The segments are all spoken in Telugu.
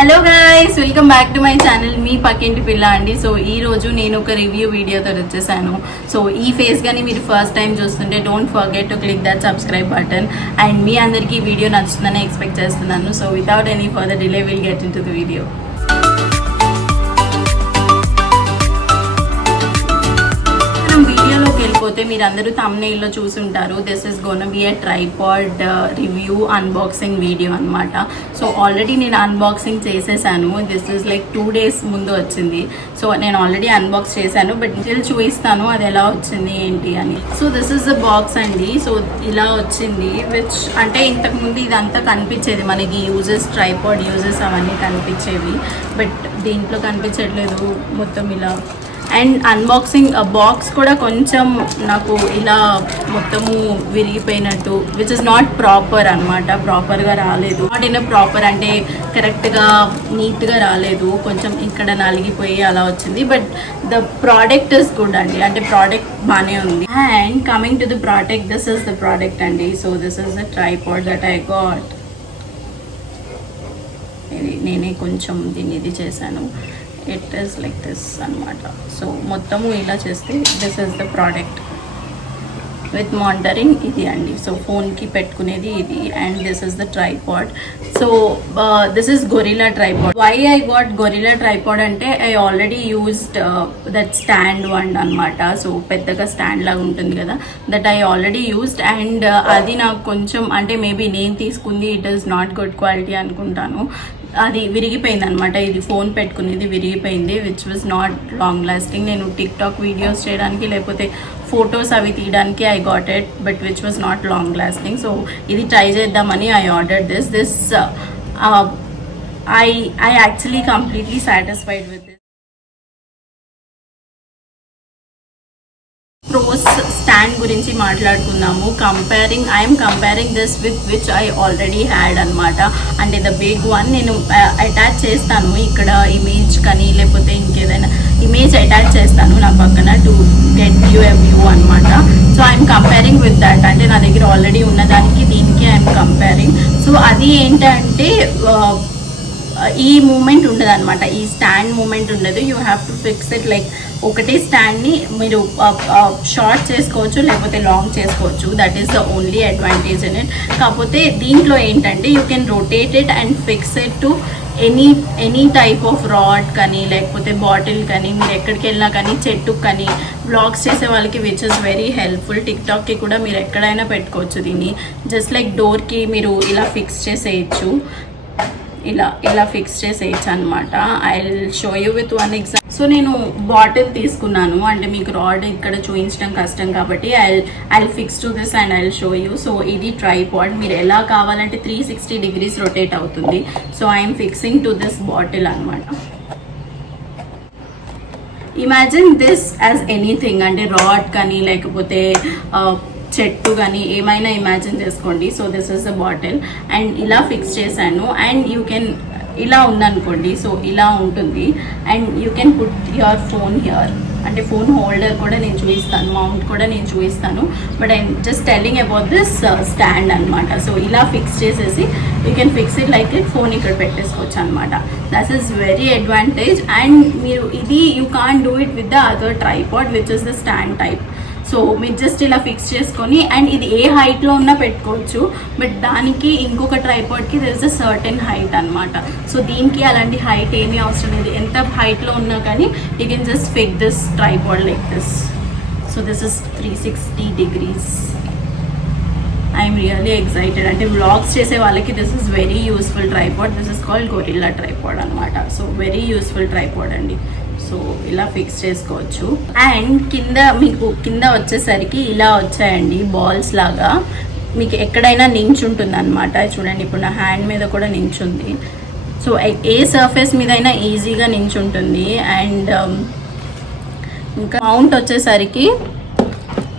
Hello guys, welcome back to my channel మీ పక్కింటి పిల్ల అండి. సో ఈ రోజు నేను ఒక రివ్యూ వీడియోతో వచ్చేసాను. సో ఈ ఫేస్ కానీ మీరు ఫస్ట్ టైం చూస్తుంటే don't forget to click that subscribe button. And మీ అందరికీ ఈ వీడియో నచ్చుతుందని ఎక్స్పెక్ట్ చేస్తున్నాను. So without any further delay will get in to the video. వీడియోలోకి వెళ్ళిపోతే మీరు అందరూ thumbnail లో చూసుంటారు. This is gonna be a tripod review unboxing video అనమాట. సో ఆల్రెడీ నేను అన్బాక్సింగ్ చేసేసాను. దిస్ ఇస్ లైక్ 2 days ముందు వచ్చింది. సో నేను ఆల్రెడీ అన్బాక్స్ చేశాను, బట్ స్టిల్ చూపిస్తాను అది ఎలా వచ్చింది ఏంటి అని. So this is the box అండి. సో ఇలా వచ్చింది, విచ్ అంటే ఇంతకుముందు ఇదంతా కనిపించేది మనకి, యూజెస్ ట్రైపాడ్ యూజెస్ అవన్నీ కనిపించేవి, బట్ దీంట్లో కనిపించట్లేదు మొత్తం ఇలా. అండ్ అన్బాక్సింగ్ బాక్స్ కూడా కొంచెం నాకు ఇలా మొత్తము విరిగిపోయినట్టు, విచ్ ఇస్ నాట్ ప్రాపర్ అనమాట. ప్రాపర్గా రాలేదు, నాట్ ఇన్ ప్రాపర్ అంటే కరెక్ట్గా నీట్గా రాలేదు, కొంచెం ఇక్కడ నలిగిపోయి అలా వచ్చింది. But the product is good అండి, అంటే ప్రోడక్ట్ బాగానే ఉంది. And coming to the product, this is the product అండి. So this is the tripod that I got. నేనే కొంచెం దీన్ని ఇది చేశాను. ఇట్ ఈస్ లైక్ దిస్ అనమాట. సో మొత్తము ఇలా చేస్తే this is the product with monitoring ఇది అండి. సో ఫోన్కి పెట్టుకునేది ఇది. And this is the tripod. So this is gorilla tripod. Why I got gorilla tripod అంటే I already used that stand one అనమాట. సో పెద్దగా స్టాండ్ లాగా ఉంటుంది కదా, that I already used. And అది నాకు కొంచెం అంటే మేబీ నేను తీసుకుంది it is not good quality అనుకుంటాను. అది విరిగిపోయింది అనమాట. ఇది ఫోన్ పెట్టుకునేది విరిగిపోయింది, which was not long lasting. నేను టిక్టాక్ వీడియోస్ చేయడానికి లేకపోతే ఫొటోస్ అవి తీయడానికి I got it, but which was not long lasting. So ఇది ట్రై చేద్దామని I order this I actually completely satisfied with this. Pros stand గురించి మాట్లాడుకుందాము. I'm comparing this with which I already had అనమాట. అంటే ద బిగ్ వన్ నేను అటాచ్ చేస్తాను ఇక్కడ ఇమేజ్ కానీ లేకపోతే ఇంకేదైనా ఇమేజ్ అటాచ్ చేస్తాను నా పక్కన to get you a view అనమాట. So I'm comparing with that. అంటే నా దగ్గర ఆల్రెడీ ఉన్నదానికి దీనికి ఐఎమ్ కంపేరింగ్. సో అది ఏంటంటే ఈ మూమెంట్ ఉండదు అనమాట, ఈ స్టాండ్ మూమెంట్ ఉండదు. You have to fix it like ఒకటే స్టాండ్ని మీరు షార్ట్ చేసుకోవచ్చు లేకపోతే లాంగ్ చేసుకోవచ్చు. That is the only advantage in it. కాకపోతే దీంట్లో ఏంటంటే you can rotate it and fix it to any type of rod కానీ లేకపోతే బాటిల్ కానీ, మీరు ఎక్కడికి వెళ్ళినా కానీ, చెట్టుకు కానీ, బ్లాగ్స్ చేసే వాళ్ళకి విచ్ ఇస్ వెరీ హెల్ప్ఫుల్. టిక్టాక్కి కూడా మీరు ఎక్కడైనా పెట్టుకోవచ్చు దీన్ని. జస్ట్ లైక్ డోర్కి మీరు ఇలా ఫిక్స్ చేసేయచ్చు, ఇలా ఫిక్స్ చేసేయచ్చు అనమాట. I will show you with one example. So నేను బాటిల్ తీసుకున్నాను, అంటే మీకు రాడ్ ఇక్కడ చూపించడం కష్టం కాబట్టి I fix to this and I show you. So ఇది ట్రైపాడ్. మీరు ఎలా కావాలంటే 360 degrees రొటేట్ అవుతుంది. So I'm fixing to this bottle అనమాట. ఇమాజిన్ దిస్ యాజ్ ఎనీథింగ్, అంటే రాడ్ కానీ లేకపోతే చెట్టు కానీ ఏమైనా ఇమాజిన్ చేసుకోండి. So this is the bottle and ఇలా ఫిక్స్ చేశాను. అండ్ యూ కెన్ ఇలా ఉందనుకోండి, సో ఇలా ఉంటుంది. And you can put your phone here, అంటే ఫోన్ హోల్డర్ కూడా నేను చూపిస్తాను, మౌంట్ కూడా నేను చూపిస్తాను. But I'm just telling about this stand అనమాట. సో ఇలా ఫిక్స్ చేసేసి you can fix it like it, phone ఇక్కడ పెట్టేసుకోవచ్చు అనమాట. That is very advantage. And మీరు ఇది you can't do it with the other tripod which is the stand type. So మీరు జస్ట్ ఇలా ఫిక్స్ చేసుకొని, అండ్ ఇది ఏ హైట్లో ఉన్నా పెట్టుకోవచ్చు, బట్ దానికి ఇంకొక ట్రైపాడ్కి there is a certain height అనమాట. సో దీనికి అలాంటి హైట్ ఏమీ అవసరం లేదు, ఎంత హైట్లో ఉన్నా కానీ you can just fix this tripod like this. So this is 360 degrees. I'm really excited. అంటే వ్లాగ్స్ చేసే వాళ్ళకి this is very useful tripod. This is called gorilla tripod అనమాట. సో వెరీ యూస్ఫుల్ ట్రైపాడ్ అండి. సో ఇలా ఫిక్స్ చేసుకోవచ్చు. అండ్ మీకు కింద వచ్చేసరికి ఇలా వచ్చాయండి బాల్స్ లాగా. మీకు ఎక్కడైనా నించుంటుంది అనమాట. చూడండి, ఇప్పుడు నా హ్యాండ్ మీద కూడా నించుంది. సో ఏ సర్ఫేస్ మీద అయినా ఈజీగా నించుంటుంది. అండ్ ఇంకా మౌంట్ వచ్చేసరికి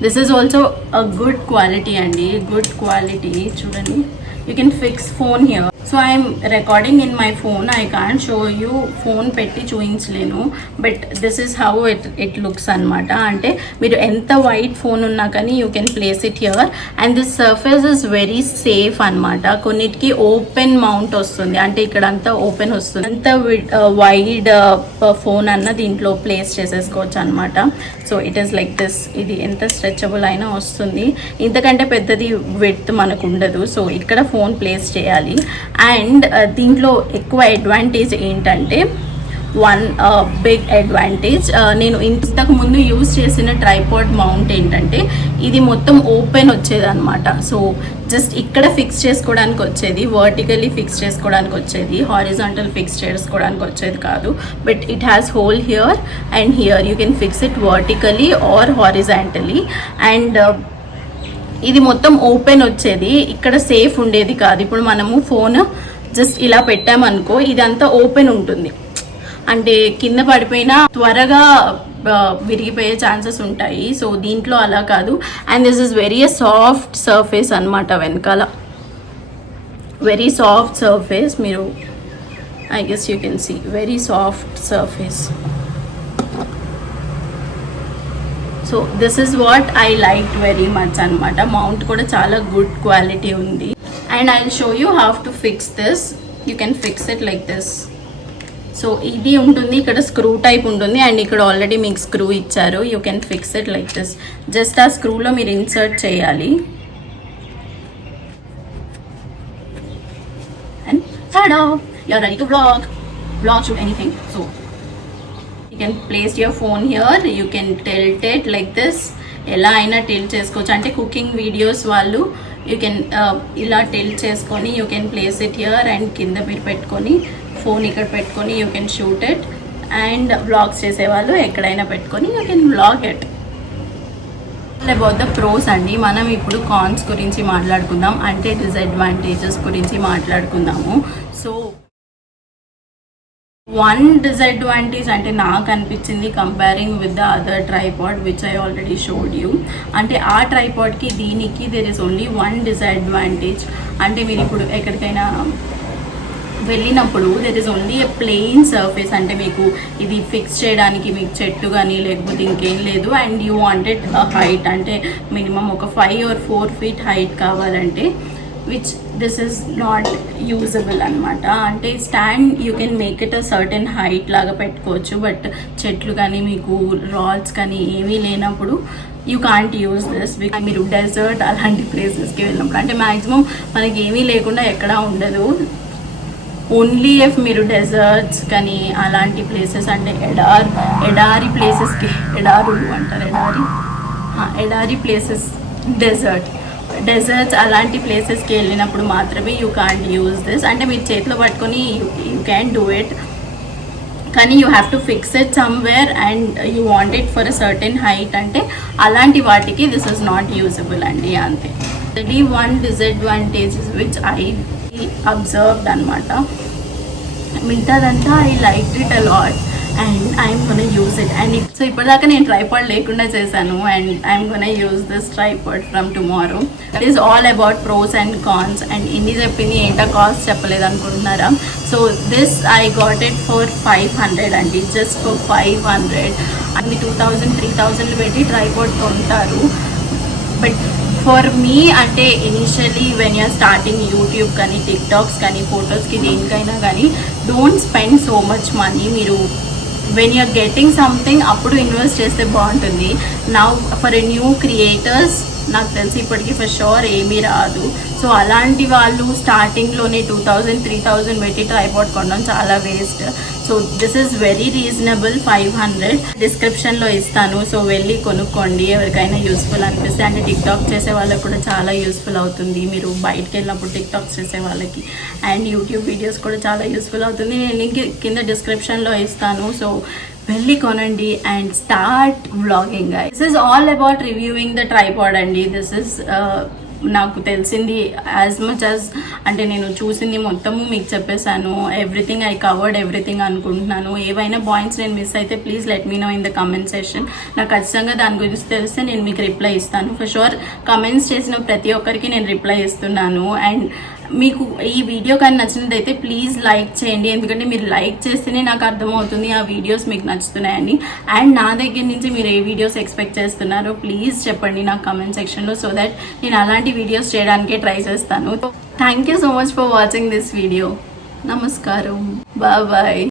this is also a good quality అండి, గుడ్ క్వాలిటీ. చూడండి, you can fix phone here. So I'm recording in my phone, I can't show you, phone పెట్టి చూపించలేను, but this is how it looks అనమాట. అంటే మీరు ఎంత వైట్ ఫోన్ ఉన్నా కానీ you can place it here and this surface is very safe అనమాట. కొన్నిటికి ఓపెన్ మౌంట్ వస్తుంది, అంటే ఇక్కడ అంతా ఓపెన్ వస్తుంది, అంత వైడ్ ఫోన్ అన్న దీంట్లో ప్లేస్ చేసేసుకోవచ్చు అనమాట. So it is like this, ఇది ఎంత స్ట్రెచబుల్ అయినా వస్తుంది, ఇంతకంటే పెద్దది విడ్త్ మనకు ఉండదు. సో ఇక్కడ ఫోన్ ప్లేస్ చేయాలి. అండ్ దీంట్లో ఎక్కువ అడ్వాంటేజ్ ఏంటంటే, వన్ బిగ్ అడ్వాంటేజ్, నేను ఇంతకు ముందు యూజ్ చేసిన ట్రైపాడ్ మౌంట్ ఏంటంటే ఇది మొత్తం ఓపెన్ వచ్చేది అనమాట. సో జస్ట్ ఇక్కడ ఫిక్స్ చేసుకోవడానికి వచ్చేది, వర్టికల్లీ ఫిక్స్ చేసుకోవడానికి వచ్చేది, హారిజాంటల్ ఫిక్స్ చేసుకోవడానికి వచ్చేది కాదు. But it has hole here and here, you can fix it vertically or horizontally. And ఇది మొత్తం ఓపెన్ వచ్చేది, ఇక్కడ సేఫ్ ఉండేది కాదు. ఇప్పుడు మనము ఫోన్ జస్ట్ ఇలా పెట్టామనుకో ఇదంతా ఓపెన్ ఉంటుంది, అంటే కింద పడిపోయినా త్వరగా విరిగిపోయే ఛాన్సెస్ ఉంటాయి. సో దీంట్లో అలా కాదు. And this is very soft surface అనమాట, వెనకాల వెరీ సాఫ్ట్ సర్ఫేస్. మీరు I guess you can see very soft surface. So this is what I like very much అనమాట. మౌంట్ కూడా చాలా గుడ్ క్వాలిటీ ఉంది. And I will show you how to fix this. You can fix it like this. So ఇది ఉంటుంది, ఇక్కడ స్క్రూ టైప్ ఉంటుంది అండ్ ఇక్కడ ఆల్రెడీ మీకు స్క్రూ ఇచ్చారు. You can fix it like this. Just ఆ స్క్రూలో మీరు ఇన్సర్ట్ చేయాలి and tada, you're ready to vlog, shoot anything. So you can place your phone here, you can tilt it like this. ఎలా అయినా టిల్ట్ చేసుకోవచ్చు, అంటే కుకింగ్ వీడియోస్ వాళ్ళు యూ కెన్ ఇలా టిల్ట్ చేసుకొని you can place it here and కింద మీరు పెట్టుకొని ఫోన్ ఇక్కడ పెట్టుకొని you can shoot it. And vlogs చేసేవాళ్ళు ఎక్కడైనా పెట్టుకొని you can vlog it. About the pros అండి, మనం ఇప్పుడు కాన్స్ గురించి మాట్లాడుకుందాం, అంటే డిసడ్వాంటేజెస్ గురించి మాట్లాడుకుందాము. సో వన్ డిసడ్వాంటేజ్ అంటే నాకు అనిపించింది, comparing with the other tripod which I already showed you, అంటే ఆ ట్రైపాడ్కి దీనికి there is only one disadvantage. అంటే మీరు ఇప్పుడు ఎక్కడికైనా వెళ్ళినప్పుడు there is only a plain surface, అంటే మీకు ఇది ఫిక్స్ చేయడానికి మీకు చెట్టు కానీ లేకపోతే ఇంకేం లేదు. అండ్ యూ వాంటెడ్ హైట్, అంటే మినిమం ఒక 5 or 4 feet హైట్ కావాలంటే, which this is not usable అనమాట. అంటే stand you can make it a certain height లాగా పెట్టుకోవచ్చు, బట్ చెట్లు కానీ మీకు రాడ్స్ కానీ ఏమీ లేనప్పుడు యూ కాంట్ యూజ్ దిస్. మీరు డెజర్ట్ అలాంటి ప్లేసెస్కి వెళ్ళినప్పుడు, అంటే మ్యాక్సిమం మనకి ఏమీ లేకుండా ఎక్కడా ఉండదు. ఓన్లీ ఇఫ్ మీరు డెజర్ట్స్ కానీ అలాంటి ప్లేసెస్, అంటే ఎడారి ప్లేసెస్కి, ఎడారులు అంటారు, ఎడారి ప్లేసెస్, డెజర్ట్స్ అలాంటి ప్లేసెస్కి వెళ్ళినప్పుడు మాత్రమే యూ కాంట్ యూజ్ దిస్. అంటే మీరు చేతిలో పట్టుకొని యూ క్యాన్ డూ ఇట్, కానీ you have to fix it somewhere and you want it for a certain height, అంటే అలాంటి వాటికి దిస్ ఇస్ నాట్ యూజబుల్ అండి, అంతే. ఇది one disadvantage which I observed అనమాట. మిగతాదంతా I like it a lot and I'm gonna use it. And so ఇప్పటిదాకా నేను ట్రైపాడ్ లేకుండా చేశాను and I'm gonna use this tripod from tomorrow. It is all about pros and cons. And ఇన్ని చెప్పింది ఏంటో కాస్ట్ చెప్పలేదు అనుకుంటున్నారా? So this I got it for 500 అండి, జస్ట్ ఫర్ 500. అది 2000, 3000 పెట్టి ట్రైపాడ్ కొంటారు. బట్ ఫర్ మీ, అంటే initially when you're starting YouTube కానీ టిక్టాక్స్ కానీ ఫొటోస్కి దేనికైనా కానీ don't spend so much money. మీరు వెన్ యూఆర్ గెటింగ్ సంథింగ్ అప్పుడు ఇన్వెస్ట్ చేస్తే బాగుంటుంది. Now for a new creators నాకు తెలిసి ఇప్పటికీ ఫర్ షూర్ ఏమీ రాదు. సో అలాంటి వాళ్ళు స్టార్టింగ్లోనే 2000, 3000 పెట్టి ట్రైపాడ్ కొనడం చాలా waste. So this is very reasonable, 500 డిస్క్రిప్షన్లో ఇస్తాను. సో వెళ్ళి కొనుక్కోండి ఎవరికైనా యూస్ఫుల్ అనిపిస్తే. అంటే టిక్టాక్ చేసే వాళ్ళకి కూడా చాలా యూస్ఫుల్ అవుతుంది, మీరు బయటకు వెళ్ళినప్పుడు టిక్టాక్స్ చేసే వాళ్ళకి. అండ్ యూట్యూబ్ వీడియోస్ కూడా చాలా యూస్ఫుల్ అవుతుంది, నేను లింక్ కింద డిస్క్రిప్షన్లో ఇస్తాను. సో వెళ్ళి కొనండి and start vlogging. This is all about reviewing the tripod అండి. దిస్ ఇస్ నాకు తెలిసింది యాజ్ మచ్ యాజ్, అంటే నేను చూసింది మొత్తము మీకు చెప్పేశాను. ఎవ్రీథింగ్ ఐ కవర్డ్ ఎవ్రీథింగ్ అనుకుంటున్నాను. ఏవైనా పాయింట్స్ నేను మిస్ అయితే please let me know in the comment session. నాకు ఖచ్చితంగా దాని గురించి తెలిస్తే నేను మీకు రిప్లై ఇస్తాను. ఫర్ షూర్ కమెంట్స్ చేసిన ప్రతి ఒక్కరికి నేను రిప్లై ఇస్తున్నాను. అండ్ మీకు ఈ వీడియో కానీ నచ్చినట్టయితే ప్లీజ్ లైక్ చేయండి, ఎందుకంటే మీరు లైక్ చేస్తేనే నాకు అర్థమవుతుంది ఆ వీడియోస్ మీకు నచ్చుతున్నాయని. అండ్ నా దగ్గర నుంచి మీరు ఏ వీడియోస్ ఎక్స్పెక్ట్ చేస్తున్నారో ప్లీజ్ చెప్పండి నా కామెంట్ సెక్షన్లో, సో దట్ నేను అలాంటి వీడియోస్ చేయడానికే ట్రై చేస్తాను. Thank you so much for watching this video. నమస్కారం, బాయ్.